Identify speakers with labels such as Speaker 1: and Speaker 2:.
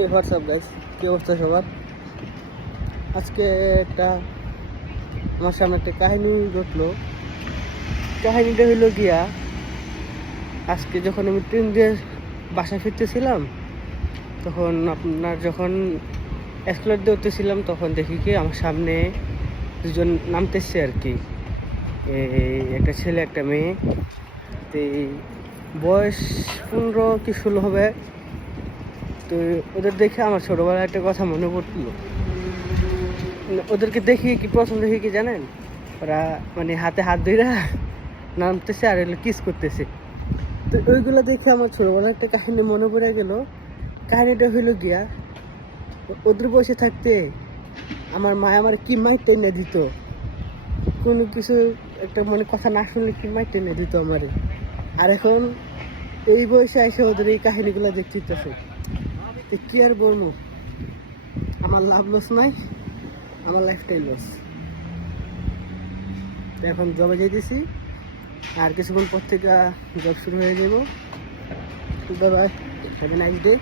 Speaker 1: এই WhatsApp guys কী অবস্থা সবার? আজকে একটা আমার সামনে একটা কাহিনী ঘটলো। কাহিনীটা হইল গিয়া, আজকে যখন আমি ট্রেন দিয়ে বাসায় ফিরতেছিলাম, তখন আপনার যখন এসকুলার দিয়ে উঠতেছিলাম, তখন দেখি কি আমার সামনে দুজন নামতেছে আর কি। একটা ছেলে, একটা মেয়ে। তো বয়স পনেরো কি ষোলো হবে। তো ওদের দেখে আমার ছোটোবেলায় একটা কথা মনে পড়ল। ওদেরকে দেখি কি প্রথম দেখি কি জানেন? ওরা মানে হাতে হাত ধইরা নামতেছে আর এগুলো কিস করতেছে। তো ওইগুলো দেখে আমার ছোটোবেলার একটা কাহিনী মনে পড়ে গেল। কাহিনীটা হইল গিয়া, ওদের বসে থাকতে আমার মা আমার কি মাইট টেনে দিত? কোনো কিছু একটা মানে কথা না শুনলে কি মাইট টেনে দিত আমারে? আর এখন এই বয়সে এসে ওদের এই কাহিনীগুলো দেখতেছে তো কি আর বলব? আমার লাভ লস নাই, আমার লাইফটাই লস তো এখন জবে যেতেছি আর কিছুক্ষণ পর থেকে জব শুরু হয়ে যাব bye have a nice day